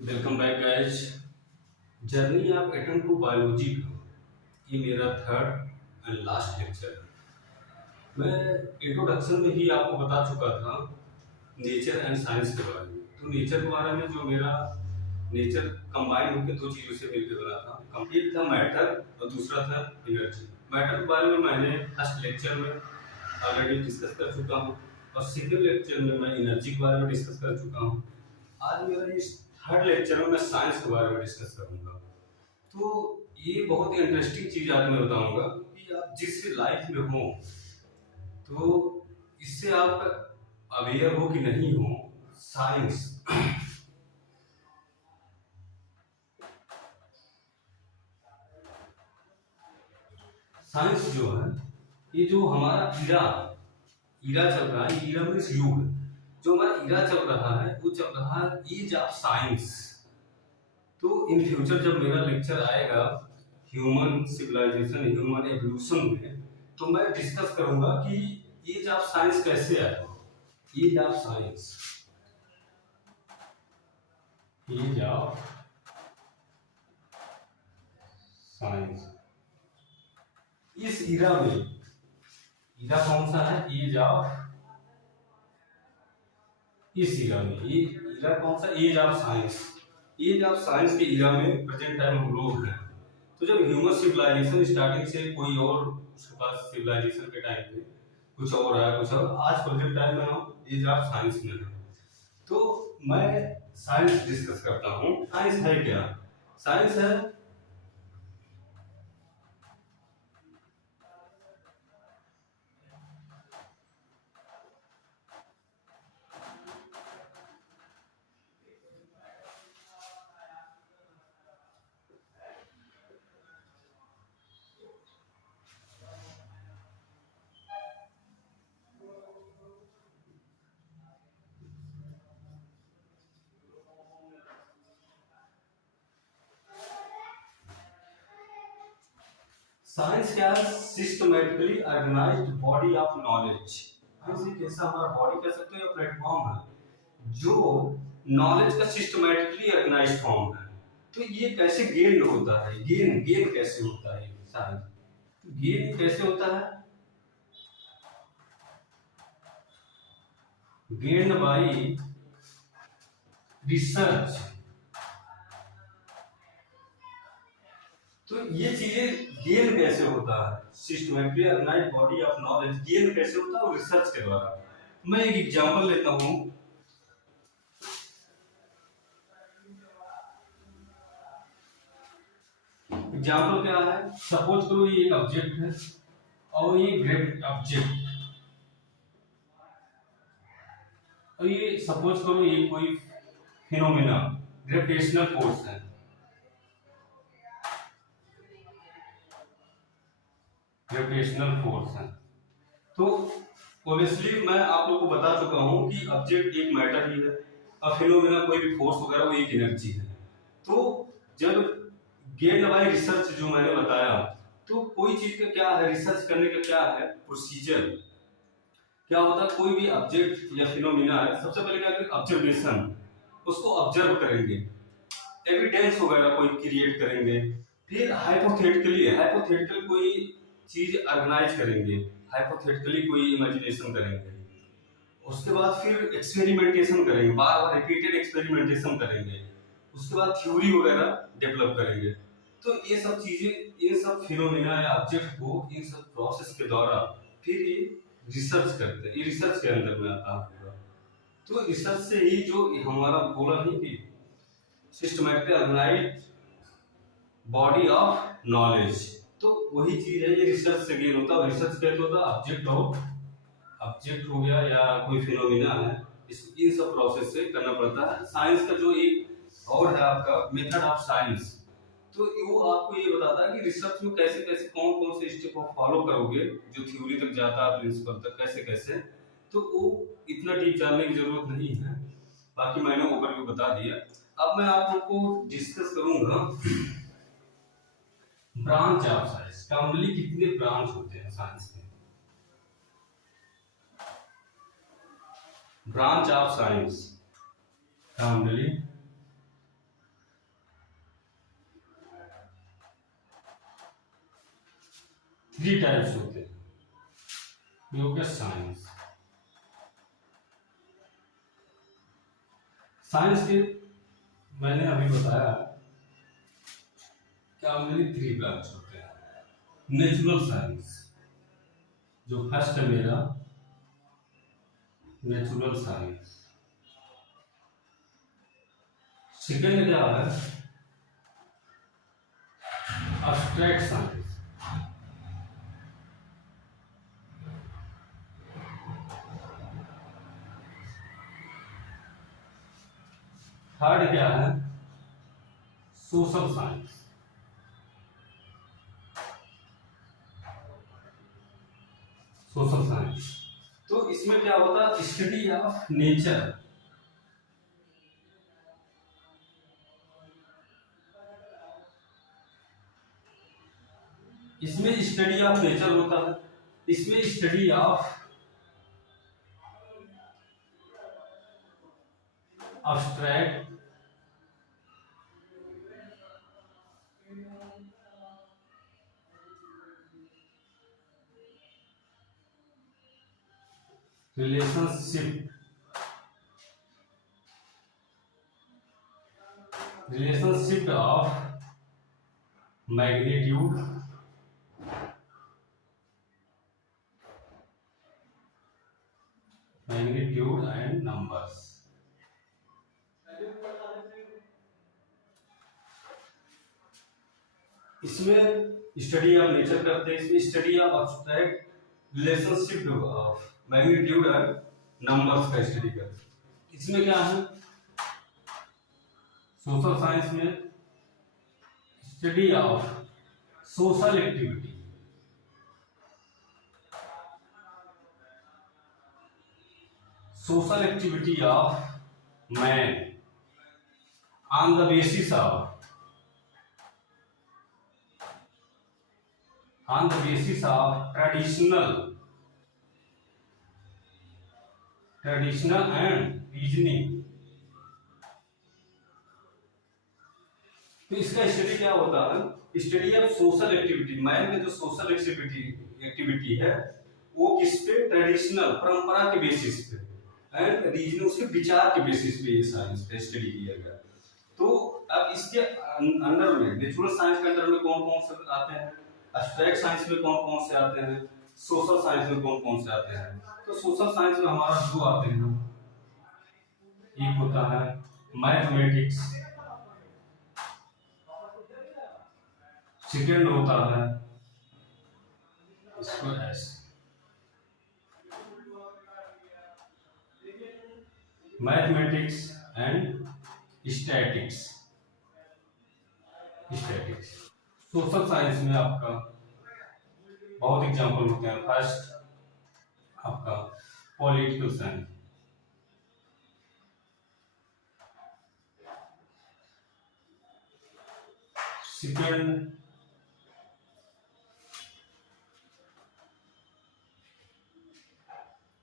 Welcome back guys. Journey of atom to biology का ये मेरा थर्ड एंड लास्ट लेक्चर है। मैं इंट्रोडक्शन में ही आपको बता चुका था नेचर एंड साइंस के बारे में। तो नेचर के बारे में जो मेरा नेचर कंबाइन होकर दो चीज़ों से मिलकर बना था। एक था मैटर और दूसरा था एनर्जी। मैटर के बारे में मैंने फर्स्ट लेक्चर में ऑलरेडी डिस्कस कर चुका हूँ और सेकेंड लेक्चर में मैं एनर्जी के बारे में डिस्कस कर चुका हूँ। आज मेरा इस थर्ड लेक्चर में मैं साइंस के बारे में डिस्कस करूंगा। तो ये बहुत ही इंटरेस्टिंग चीज आज मैं बताऊंगा कि आप जिस लाइफ में हो तो इससे आप अवेयर हो कि नहीं हो। साइंस साइंस जो है ये जो हमारा ईरा ईरा चल रहा है, ईरा मीन्स युग। जो हमारा ईरा चल रहा है वो चल रहा है एज ऑफ साइंस। तो इन फ्यूचर जब मेरा लेक्चर आएगा ह्यूमन सिविलाइजेशन ह्यूमन एवोल्यूशन में, तो मैं डिस्कस करूंगा कि एज ऑफ साइंस कैसे आया। Age of science, age of science इस ईरा में, ईरा कौन सा है? एज ऑफ, इस ईरा में ये ईरा कौन सा? Age of science. Age of science के ईरा में प्रेजेंट टाइम हम लोग हैं। तो जब ह्यूमन सिविलाइजेशन स्टार्टिंग से कोई और उसके पास सिविलाइजेशन के टाइम पे कुछ और है, कुछ और, आज प्रेजेंट टाइम में हम एज ऑफ साइंस में हैं। तो मैं साइंस डिस्कस करता हूँ। साइंस है क्या? साइंस है साइंस क्या है? Systematically organised body of knowledge. Science एक ऐसा हमारा बॉडी कह सकते हो या प्लेटफॉर्म है जो नॉलेज का सिस्टमेटिकली ऑर्गेनाइज्ड फॉर्म है। तो ये कैसे गेन होता है? गेन गेन कैसे होता है? साइंस गेन कैसे होता है? Gain by research. तो ये चीजें गेन कैसे होता है? Systematically organised body of knowledge gain कैसे होता है? वो रिसर्च के द्वारा। मैं एक एग्जांपल लेता हूं। एग्जांपल क्या है? सपोज करो ये एक ऑब्जेक्ट है और ये ग्रेविट ऑब्जेक्ट, और ये सपोज करो ये कोई फिनोमेना ग्रेविटेशनल फोर्स है। ग्रेविटेशनल फोर्स है। तो ऑब्वियसली मैं आप लोग को बता चुका हूं कि ऑब्जेक्ट एक मैटर ही है और फिनोमेना कोई भी फोर्स वगैरह वो एक एनर्जी है। तो जब गेन बाय रिसर्च जो मैंने बताया, तो कोई चीज का क्या है, रिसर्च करने का क्या है प्रोसीजर, क्या होता है? कोई भी ऑब्जेक्ट या फिनोमेना है, सबसे पहले क्या करेंगे? ऑब्जर्वेशन, उसको ऑब्जर्व करेंगे, एविडेंस वगैरह कोई क्रिएट करेंगे, फिर हाइपोथेटिकली हाइपोथेटिकल कोई चीज ऑर्गेनाइज करेंगे, हाइपोथेटिकली कोई इमेजिनेशन करेंगे, उसके बाद फिर एक्सपेरिमेंटेशन करेंगे, बार बार रिपीटेड एक्सपेरिमेंटेशन करेंगे, उसके बाद थ्योरी वगैरह डेवलप करेंगे। तो ये सब चीजें, ये सब फिनोमेना या ऑब्जेक्ट को इन सब प्रोसेस के द्वारा फिर ये रिसर्च करते हैं। ये रिसर्च के अंदर में आता है पूरा। तो रिसर्च से ही जो हमारा बोला नहीं कि systematic organised body of knowledge, तो वही चीज है, ये रिसर्च से गेन होता है। रिसर्च कैसे होता है? ऑब्जेक्ट हो, ऑब्जेक्ट हो गया या कोई फिनोमिना है, इन सब प्रोसेस से करना पड़ता है। साइंस का जो एक और है आपका मेथड ऑफ साइंस, तो वो आपको ये बताता है कि रिसर्च में कैसे कैसे कौन कौन से स्टेप आप फॉलो करोगे जो थ्योरी तक जाता है, प्रिंसिपल तक कैसे कैसे। तो वो इतना डीप जानने की जरूरत नहीं है, बाकी मैंने ओवरव्यू बता दिया। अब मैं आप लोग को डिस्कस करूंगा ब्रांच ऑफ साइंस। कॉमनली कितने ब्रांच होते हैं साइंस के? Branch of science commonly 3 types होते हैं। ये हो गया साइंस। साइंस के मैंने अभी बताया क्या मेरी 3 ब्रांच होते हैं। नेचुरल साइंस जो फर्स्ट है मेरा, नेचुरल साइंस। सेकेंड क्या है, अब्स्ट्रैक्ट साइंस। थर्ड क्या है, सोशल साइंस। सोशल साइंस तो इसमें क्या होता है, स्टडी ऑफ नेचर। इसमें स्टडी ऑफ नेचर होता है, इसमें study of abstract relationship of magnitude and numbers. इसमें स्टडी ऑफ नेचर करते हैं, इसमें study of abstract relationship of magnitude and numbers का स्टडी करते हैं। इसमें क्या है, सोशल साइंस में study of social activity, social activity of man on the basis of traditional and reasoning। तो इसका स्टडी क्या होता है, study of social activity. Man में जो सोशल एक्टिविटी है वो किस पे, ट्रेडिशनल परंपरा के बेसिस पे, एंड रीजन उसके विचार के बेसिस पे ये साइंस पे स्टडी किया गया। तो अब इसके अंडर में, नेचुरल साइंस के अंडर में कौन कौन से आते हैं, अब्स्ट्रैक्ट साइंस में कौन कौन से आते हैं, सोशल साइंस में कौन कौन से आते हैं। तो सोशल साइंस में हमारा दो आते हैं, एक होता है मैथमेटिक्स, सेकेंड होता है इसको ऐसे mathematics and statics. Social science में आपका बहुत एग्जांपल होते हैं। फर्स्ट आपका political science, second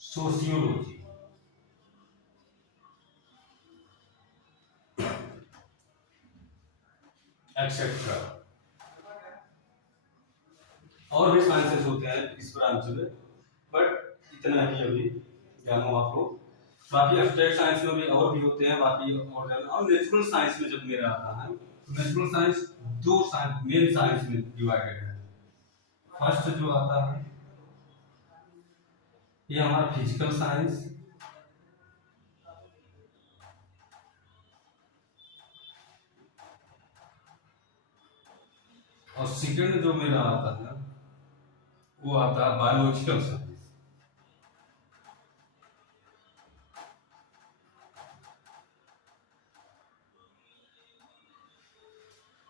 sociology, etcetera. और भी साइंसेस होते हैं इस ब्रांच में, बट इतना ही अभी जानो आपको। बाकी एब्स्ट्रैक्ट साइंस में भी और भी होते हैं, बाकी और नेचुरल साइंस में जब मेरा आता है, तो नेचुरल साइंस दो मेन साइंस में डिवाइडेड है। फर्स्ट जो आता है ये हमारा फिजिकल साइंस, और सेकंड जो मेरा आता है वो आता है बायोलॉजिकल साइंस।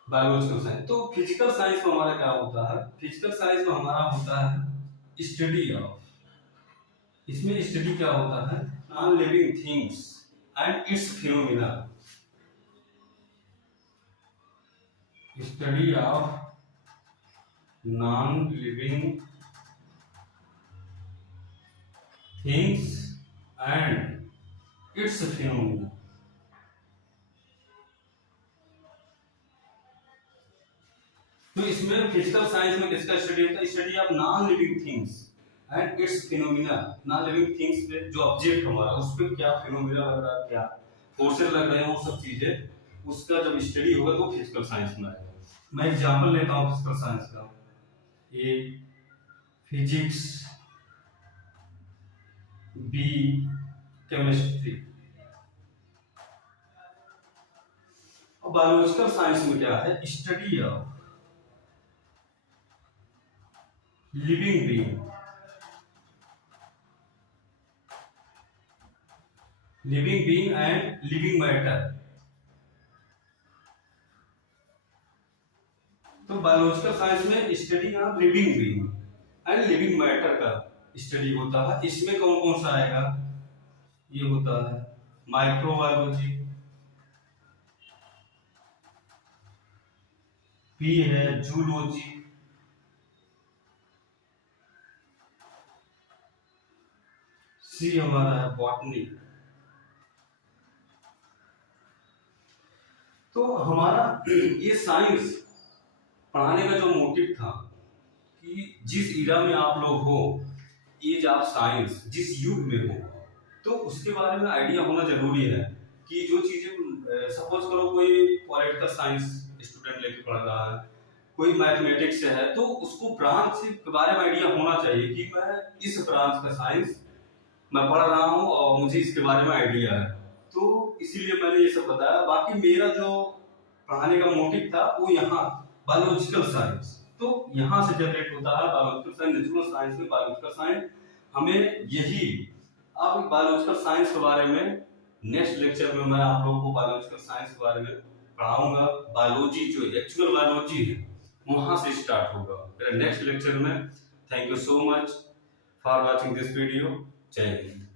बायोलॉजिकल साइंस तो फिजिकल साइंस में हमारा क्या होता है, फिजिकल साइंस में हमारा होता है स्टडी ऑफ, इसमें स्टडी क्या होता है, non living things and it's phenomena. Study of non living things and it's phenomena. तो इसमें फिजिकल साइंस में किसका स्टडी होता है? Study of non living things and it's phenomena. Non living things पे जो ऑब्जेक्ट हमारा उस पे क्या फिनोमिना लग रहा है, क्या फोर्सेस लग रहे हैं, वो सब चीजें उसका जब स्टडी होगा तो फिजिकल साइंस में आएगा। मैं एग्जांपल लेता हूँ फिजिकल साइंस का। ए फिजिक्स, बी केमिस्ट्री। और बायोलॉजिकल साइंस में क्या है? Study of living being, living being and living matter. तो बायोलॉजिकल साइंस में study of living being and living matter का स्टडी होता है। इसमें कौन कौन सा आएगा? ये होता है माइक्रोबायोलॉजी, बी है जूलॉजी, सी हमारा है बॉटनी। तो हमारा ये साइंस पढ़ाने का जो मोटिव था कि जिस इरा में आप लोग हो, एज ऑफ साइंस, जिस युग में हो, तो उसके बारे में आइडिया होना जरूरी है कि जो चीजें सपोज करो कोई पॉलिटिकल साइंस स्टूडेंट लेके पढ़ रहा है, कोई मैथमेटिक्स से है, तो उसको ब्रांच के बारे में आइडिया होना चाहिए कि मैं इस ब्रांच का साइंस मैं पढ़ रहा हूँ और मुझे इसके बारे में आइडिया है। तो इसीलिए मैंने ये सब बताया। बाकी मेरा जो पढ़ाने का मोटिव था वो यहाँ बायोलॉजिकल साइंस, तो यहाँ से जनरेट होता है बायोलॉजिकल साइंस, नेचुरल साइंस में बायोलॉजिकल साइंस। हमें यही अब बायोलॉजिकल साइंस के बारे में नेक्स्ट लेक्चर में मैं आप लोगों को बायोलॉजिकल साइंस के बारे में पढ़ाऊंगा। बायोलॉजी जो एक्चुअल बायोलॉजी है वहां से स्टार्ट होगा मेरा नेक्स्ट लेक्चर में। Thank you so much for watching this video. जय हिंद।